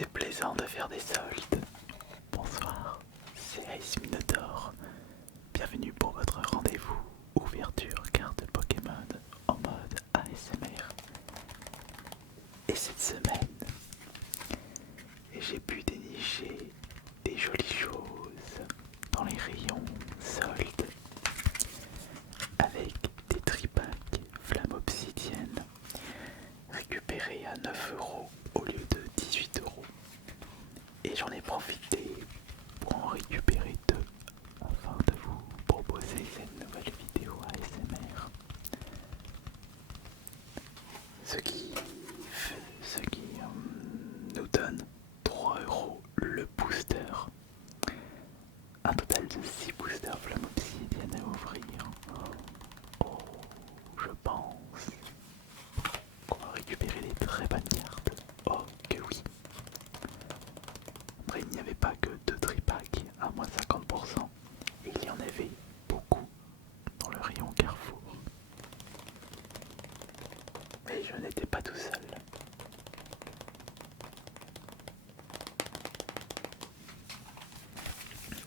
C'est plaisant de faire des soldes. Bonsoir, c'est Ice Minotaur. Bienvenue pour votre rendez-vous ouverture carte Pokémon en mode ASMR. Et cette semaine, j'ai pu dénicher des jolies choses dans les rayons soldes avec des tripacks flamme obsidienne récupérés à 9 € au lieu de 18 €. Et j'en ai profité pour en récupérer deux afin de vous proposer cette nouvelle vidéo ASMR. Ce qui nous donne 3 € le booster. Un total de 6 boosters flamme obsidienne à ouvrir. Oh, je pense qu'on va récupérer des très bonnes cartes. Oh que oui. Après, il n'y avait pas que 2 tripacks à moins 50%. Il y en avait beaucoup dans le rayon Carrefour. Mais je n'étais pas tout seul.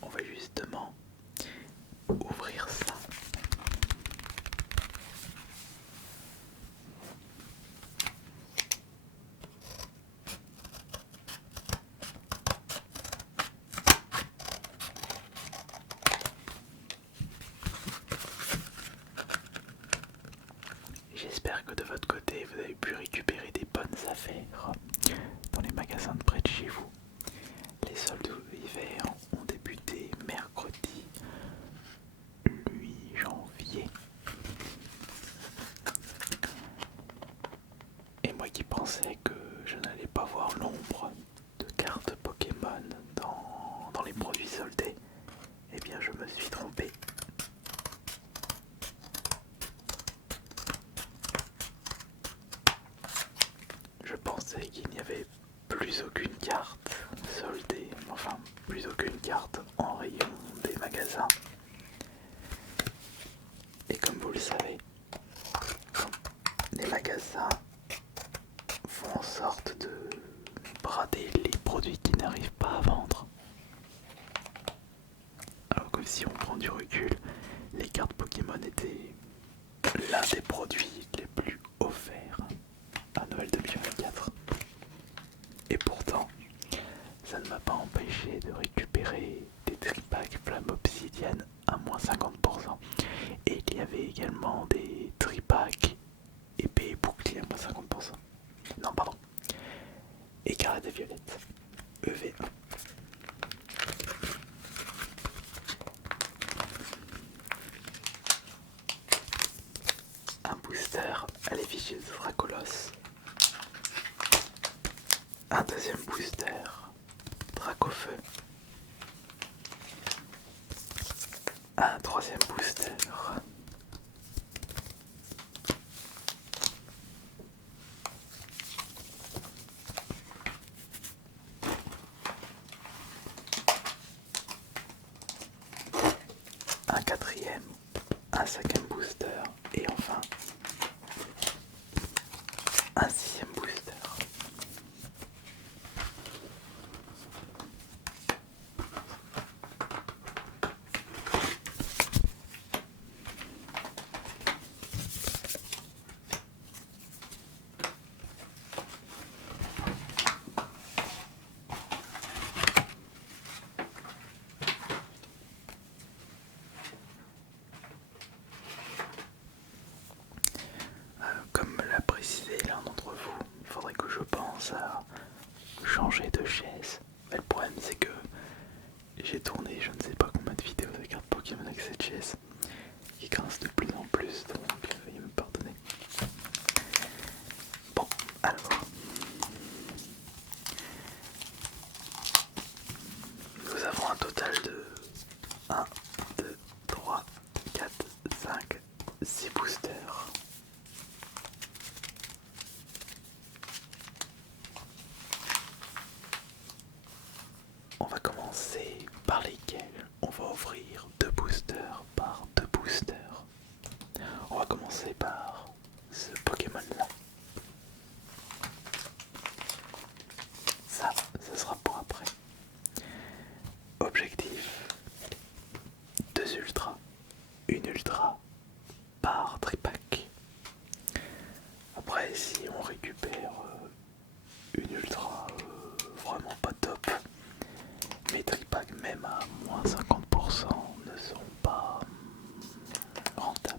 On va justement ouvrir ça. J'espère que de votre côté vous avez pu récupérer des bonnes affaires dans les magasins de près de chez vous. Les soldes d'hiver ont débuté mercredi 8 janvier. Et moi qui pensais que je n'allais pas voir l'ombre de cartes Pokémon dans les produits soldés, eh bien je me suis trompé. Je pensais qu'il n'y avait plus aucune carte soldée, enfin plus aucune carte en rayon des magasins. Et comme vous le savez, les magasins font en sorte de brader les produits qui n'arrivent pas à vendre. Alors que si on prend du recul, les cartes Pokémon étaient l'un des produits les plus offerts à Noël 2024. Et pourtant, ça ne m'a pas empêché de récupérer des tripacks flamme obsidienne à moins 50%. Et il y avait également des tripacks épée et bouclier à moins 50%. Non, pardon. Écarlate et violette. EV1. Un booster à l'effigie de Dracolos. Un deuxième booster Dracofeu. Un troisième booster un quatrième, un cinquième booster et enfin un sixième booster. Comme l'a précisé l'un d'entre vous, il faudrait que je pense à changer de chaise. Mais le problème c'est que j'ai tourné je ne sais pas combien de vidéos de cartes Pokémon avec cette chaise qui grince de plus en plus, donc veuillez me pardonner. Bon, alors nous avons un total de 1, 2, 3, 4, 5, 6 boosters. On va commencer par lesquels on va ouvrir 2 boosters par 2 boosters. On va commencer par ce Pokémon là. Ça ultras. Une ultra par tripack. Après, si on récupère une ultra vraiment pas top, mes tripacks même à moins 50% ne sont pas rentables.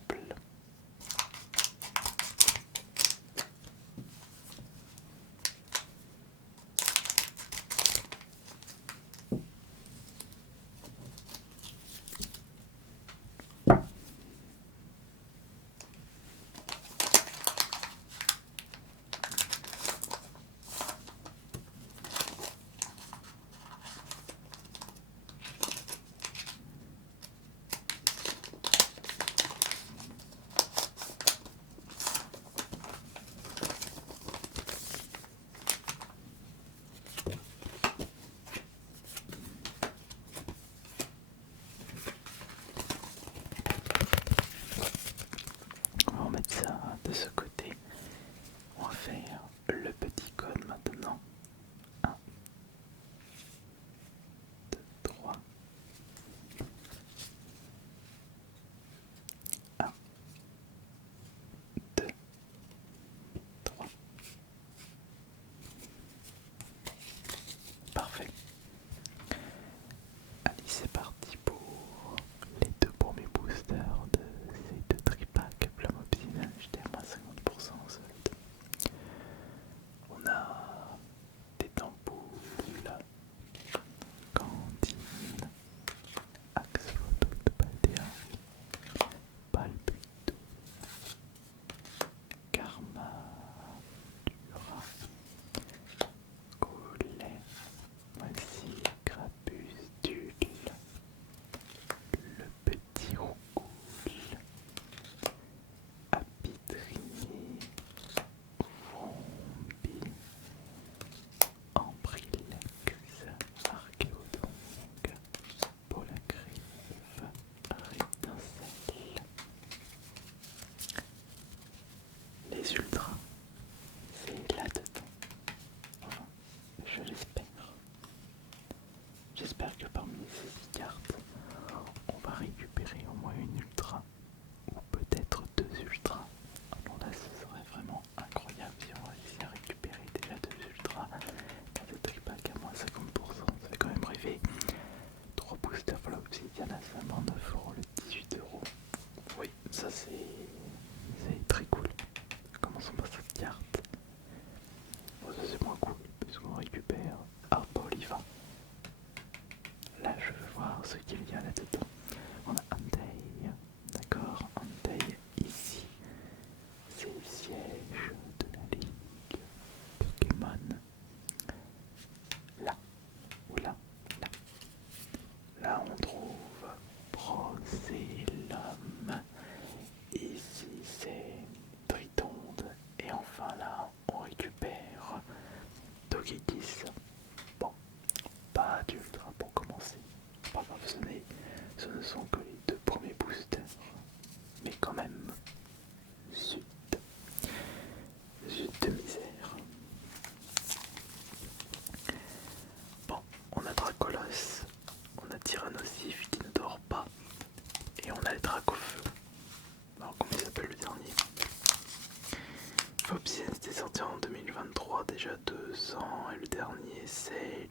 On va remettre ça de ce côté. On va faire le petit code maintenant. 1, 2, 3. 1, 2, 3. Parfait. Allez, c'est parti pour les deux premiers boosters de ces deux tripacks Flamme Obsidienne. J'étais à moins 50% en solde. On a des tampoules, cantine, axe photo de Paldea, Palbuto, Karma, Dura, Collet, Maxi, Crapuscule, le petit roucoule, Apidrier, Vrombi, Ambrilex, Archéodongue, Polacryphe, Rétincelle. Les ultras, c'est là-dedans. Enfin, je l'espère. J'espère que parmi ces 6 cartes, on va récupérer au moins une ultra ou peut-être 2 ultras. Alors là, ce serait vraiment incroyable si on réussit à récupérer déjà 2 ultras dans ce tripack à moins 50%. Ça fait quand même rêver. 3 boosters pour l'obsidienne à seulement 9€ le 18€. Oui, ça c'est très cool. Commençons par cette carte. Bon, ça c'est moins cool parce qu'on récupère Arpa Oliva. Là, je veux voir ce qu'il y a là-dedans. On a Entei, d'accord, Entei ici. C'est le siège de la Ligue Pokémon. Là, ou là, là. Là, on trouve Procellum. Ici, c'est Tritonde. Et enfin, là, on récupère Togekiss. Bon, pas d'ultra pour commencer. Pas grave, ce ne sont que les 2 premiers boosters. Mais quand même, zut. Zut de misère. Bon, on a Dracolos, on a Tyrannosif qui ne dort pas, et on a le Dracofeu. Alors comment il s'appelle le dernier? Obsidienne c'était sorti en 2023, déjà 2 ans, et le dernier c'est...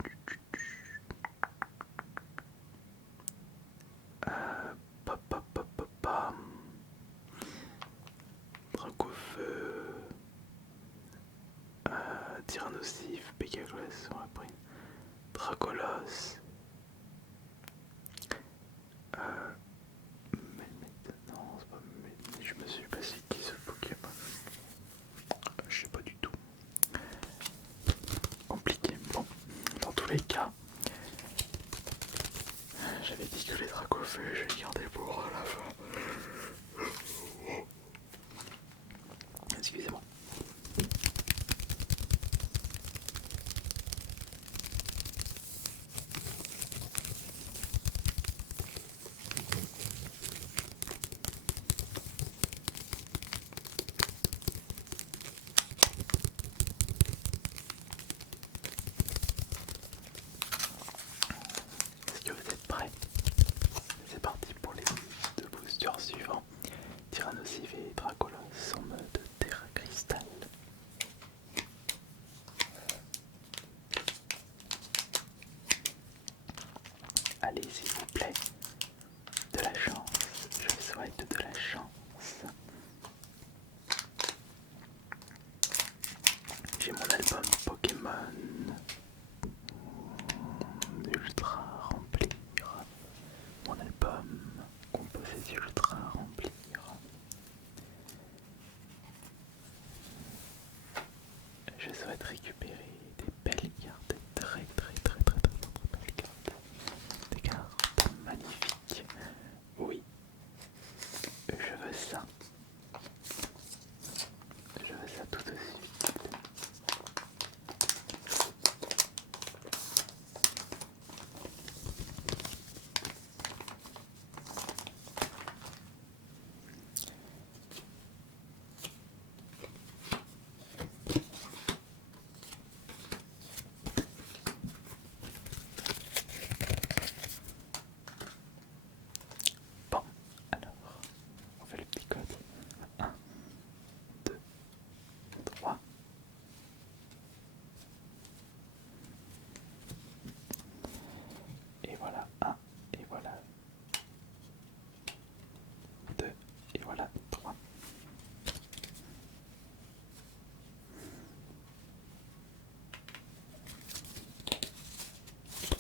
Dracofeu... Tyrannosif, Pegaglass, on l'a pris. Dracolos... non, c'est pas Melmetal, je me suis pas dit qui ce Pokémon. Je sais pas du tout. Compliqué. Bon, dans tous les cas, j'avais dit que les Dracofeu, je les gardais pour la fin. Excusez-moi. Est-ce que vous êtes prêts? C'est parti pour les Allez, s'il vous plaît. De la chance. Je vous souhaite de la chance. J'ai mon album Pokémon Ultra remplir. Mon album composé d'Ultra remplir. Je souhaite récupérer des belles cartes, des très belles cartes. Des cartes magnifiques. Oui, je veux ça. Je veux ça tout de suite. Bon, alors, on fait le petit code. 1, 2, 3. Et voilà 1, et voilà 2, et voilà 3.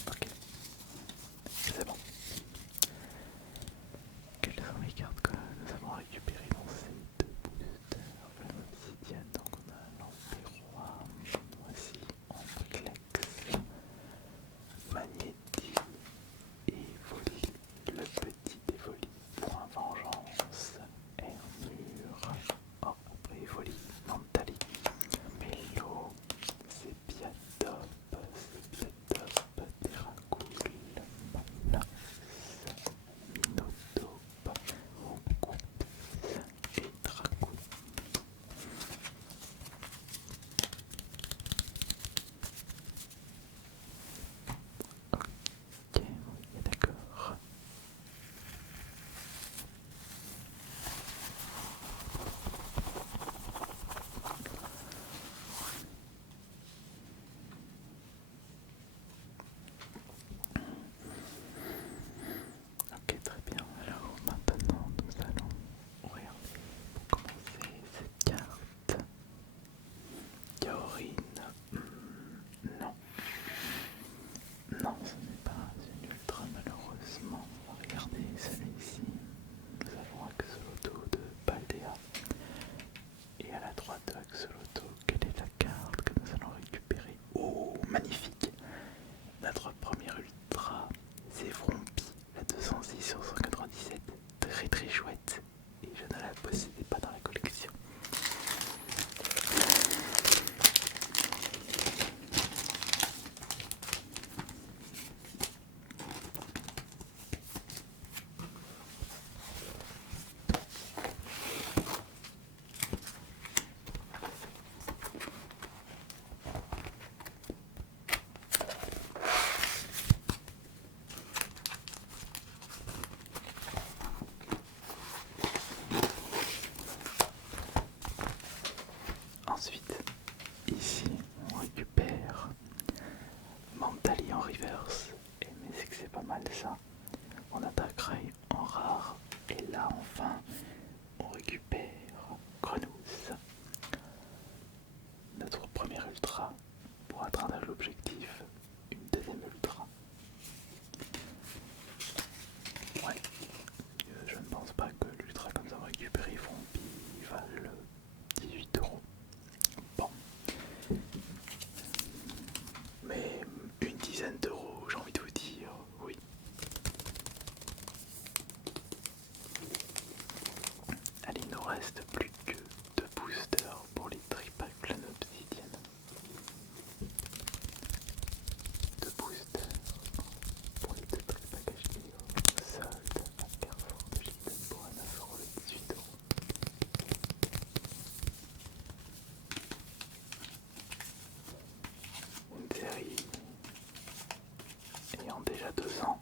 Ok, c'est bon. Quelles sont les cartes que nous avons récupérées dans ces deux boosters? L'obsidienne, donc on a l'Empérois, voici Ambriclex, Magnéti, Évoli, le petit Évoli, Point Vengeance, Hermure, oh, après Évoli, Nantali, Mélo, Sépiatope, Terracool, Malas, Minotaure, Roucou et Dracou. Ok, d'accord. Ok, très bien. Alors maintenant, nous allons regarder pour commencer cette carte. Yaorine. Non. Non, ce n'est pas une ultra malheureusement. On va regarder celui-ci. Nous avons Axoloto de Paldea. Et à la droite de Axoloto, quelle est la carte que nous allons récupérer? Oh, magnifique! Notre première ultra, c'est Vrompi, la 206 sur 197. Très chouette. Et je ne la possédais pas dans la collection. Ensuite, ici, on récupère Mentali en reverse. Et mais c'est que c'est pas mal ça. On a Darkrai en rare. Et là, enfin, on récupère Grenouille. Notre première ultra pour atteindre l'objectif, une deuxième ultra. Ouais, je ne pense pas que l'ultra comme ça va récupérer Vrompi valent 18 €. Bon, mais une dizaine d'euros, j'ai envie de vous dire, oui. Allez, il nous reste plus que 2 boosters pour les tripacks obsidienne. 2 boosters pour les 2 tripacks HDO. Solde à Carrefour de Lille pour 9 € le 18 €. Une série ayant déjà 2 ans.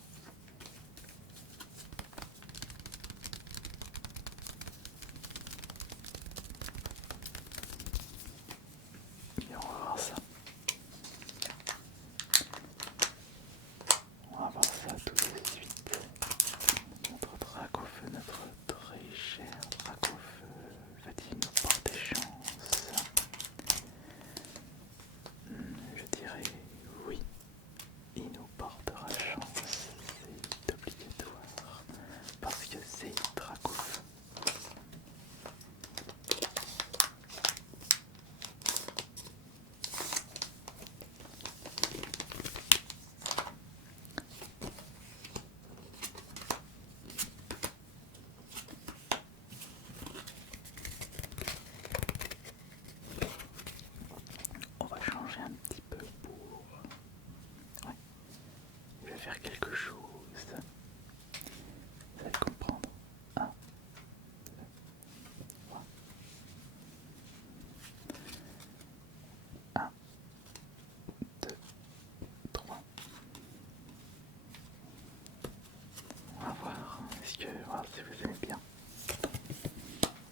voir si vous aimez bien.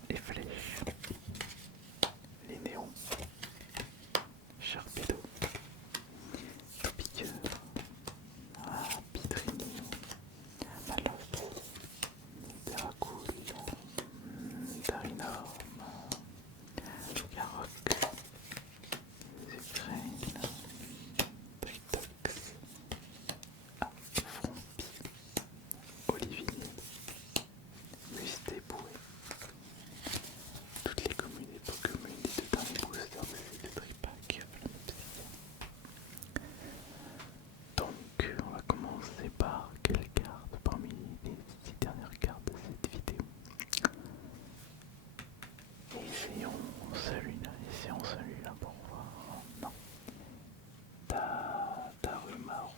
Les flèches, les néons, Sharpedo, Topiqueur, Pitrini, Malope, Terracool, Darinor, Garrock, Zucraine, Tritox, Frompi, Olivini, Mustéboué. Toutes les communes et Pokémon étaient dans les boosters de ces deux tripack. Donc, on va commencer par quelle carte parmi les 6 dernières cartes de cette vidéo. Essayons celui-là pour voir. Non. Darumaron.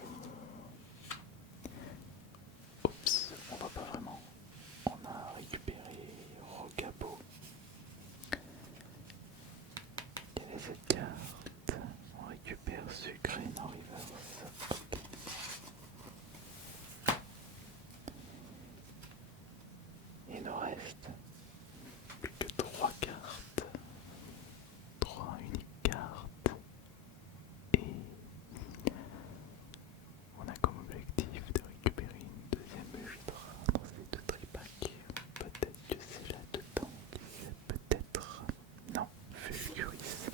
Oups, on va pas vraiment. On a récupéré Rocabo. Quelle est cette carte? On récupère Sucré en reverse. Ok. Il nous reste plus que 3 cartes. 3 uniques cartes. Et on a comme objectif de récupérer une deuxième Ultra dans ces deux tripacks. Peut-être que c'est là-dedans qu'il y a peut-être... Non, Fulguris.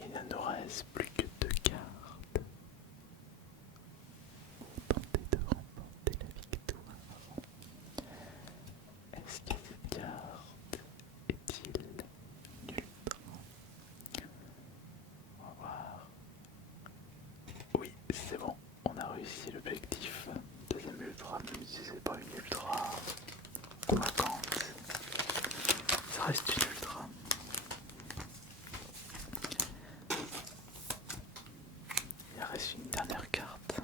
Il ne nous reste plus que 2 cartes pour tenter de remporter la victoire. Est-ce que cette carte est-il une Ultra? On va voir. Oui, c'est bon, on a réussi l'objectif. Deuxième Ultra, même si c'est pas une Ultra convaincante, ça reste une Ultra. Il reste une dernière carte.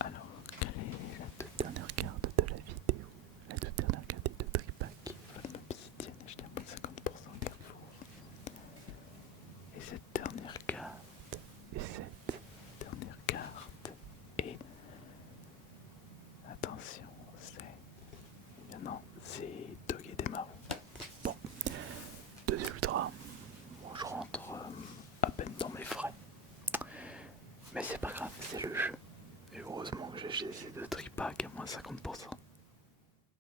Alors, quelle est la toute dernière carte de la vidéo? La toute dernière carte est de Tripack, Volume Obsidienne, et je tiens pour 50% Carrefour. Et cette dernière carte, et attention, c'est... Non, c'est Dog et Démarron. Bon, 2 ultras, bon, je rentre à peine dans mes frais. Mais c'est pas grave, c'est le jeu. Et heureusement que j'ai ces deux tripacks à moins 50%.